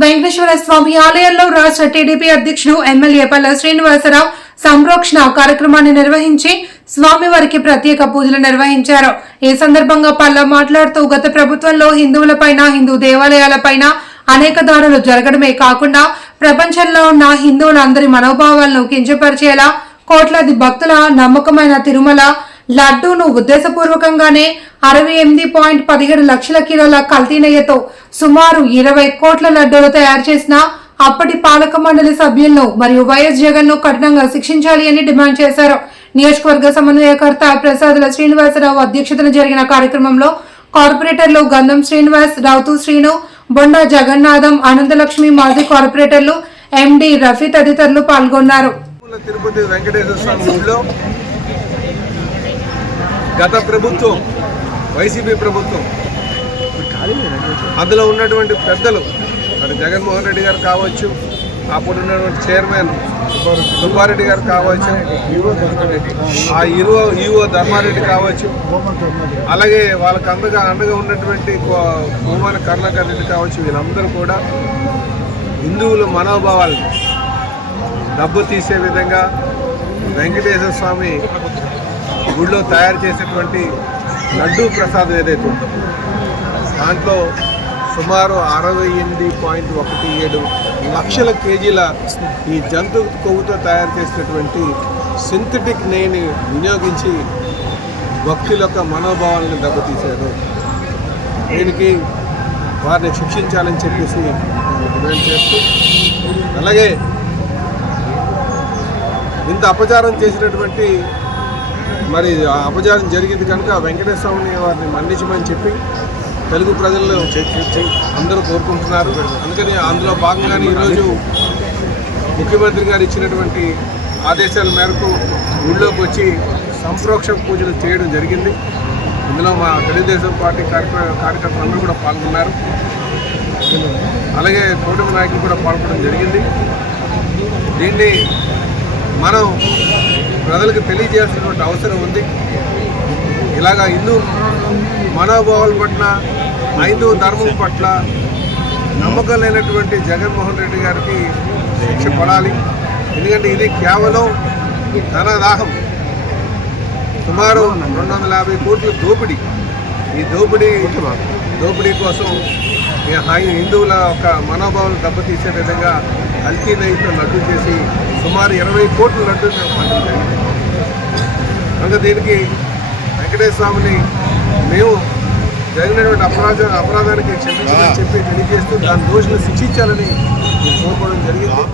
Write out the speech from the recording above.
వెంకటేశ్వర స్వామి ఆలయంలో రాష్ట్ర టీడీపీ అధ్యక్షుడు ఎమ్మెల్యే పల్ల శ్రీనివాసరావు సంప్రోక్షణ కార్యక్రమాన్ని నిర్వహించి స్వామివారికి ప్రత్యేక పూజలు నిర్వహించారు. ఈ సందర్భంగా పల్ల మాట్లాడుతూ గత ప్రభుత్వంలో హిందువులపైన, హిందూ దేవాలయాలపైన అనేక దాడులు జరగడమే కాకుండా ప్రపంచంలో ఉన్న హిందువులందరి మనోభావాలను కించపరిచేలా కోట్లాది భక్తుల నమ్మకమైన తిరుమల లడ్డూను ఉద్దేశపూర్వకంగానే 68.17 లక్షల కిలోల కల్తీ నెయ్యితో సుమారు 20 కోట్ల లడ్డూలు తయారు చేసిన అప్పటి పాలక మండలి సభ్యులను మరియు వైఎస్ జగన్ ను కఠినంగా శిక్షించాలి అని డిమాండ్ చేశారు. నియోజకవర్గ సమన్వయకర్త ప్రసాదుల శ్రీనివాసరావు అధ్యక్షతన జరిగిన కార్యక్రమంలో కార్పొరేటర్లు గంధం శ్రీనివాస్, రావుతు శ్రీను, బొండా జగన్నాథం, ఆనందలక్ష్మి, మాజీ కార్పొరేటర్లు ఎండి రఫీ తదితరులు పాల్గొన్నారు. తిరుపతి వెంకటేశ్వర స్వామి గుడిలో గత ప్రభుత్వం, వైసీపీ ప్రభుత్వం, అందులో ఉన్నటువంటి పెద్దలు మరి జగన్మోహన్ రెడ్డి గారు కావచ్చు, అప్పుడు ఉన్నటువంటి చైర్మన్ సుబ్బారెడ్డి గారు కావచ్చు, ఆ ఈవో ధర్మారెడ్డి కావచ్చు, అలాగే వాళ్ళకి అండగా ఉన్నటువంటి కోమాన కరుణాకర్ రెడ్డి కావచ్చు, వీళ్ళందరూ కూడా హిందువుల మనోభావాలను దెబ్బతీసే విధంగా వెంకటేశ్వర స్వామి గుడిలో తయారు చేసేటువంటి లడ్డూ ప్రసాదం ఏదైతే ఉందో దాంట్లో సుమారు 68.17 లక్షల కేజీల ఈ జంతు కొవ్వుతో తయారు చేసినటువంటి సింథటిక్ నెయ్యిని వినియోగించి భక్తుల యొక్క మనోభావాలను దెబ్బతీశారు. దీనికి వారిని శిక్షించాలని చెప్పేసి డిమాండ్ చేస్తూ, అలాగే ఇంత అపచారం చేసినటువంటి మరి అపచారం జరిగింది కనుక వెంకటేశ్వర స్వామిని వారిని మన్నించమని చెప్పి తెలుగు ప్రజల్లో అందరూ కోరుకుంటున్నారు. అందుకని అందులో భాగంగానే ఈరోజు ముఖ్యమంత్రి గారు ఇచ్చినటువంటి ఆదేశాల మేరకు ఊళ్ళోకి వచ్చి సంప్రోక్షణ పూజలు చేయడం జరిగింది. ఇందులో మా తెలుగుదేశం పార్టీ కార్యకర్తలు అందరూ కూడా పాల్గొన్నారు. అలాగే కూటమి నాయకులు కూడా పాల్గొనడం జరిగింది. దీన్ని మనం ప్రజలకు తెలియజేయాల్సినటువంటి అవసరం ఉంది. ఇలాగా హిందూ మనోభావాల పట్ల, హైందవ ధర్మం పట్ల నమ్మకం లేనటువంటి జగన్మోహన్ రెడ్డి గారికి శిక్ష పడాలి. ఎందుకంటే ఇది కేవలం ధనదాహం, సుమారు 250 కోట్ల దోపిడీ. ఈ దోపిడీ కోసం హిందువుల యొక్క మనోభావాలు దెబ్బతీసే విధంగా కల్తీ నెయ్యితో లడ్డు చేసి సుమారు 20 కోట్ల లడ్డు పంపిణీ జరిగింది. కనుక దీనికి వెంకటేశ్వర స్వామిని మేము జరిగినటువంటి అపరాధానికి క్షమించాలని చెప్పి తెలియజేస్తూ దాని దోషులను శిక్షించాలని కోరుకోవడం జరిగింది.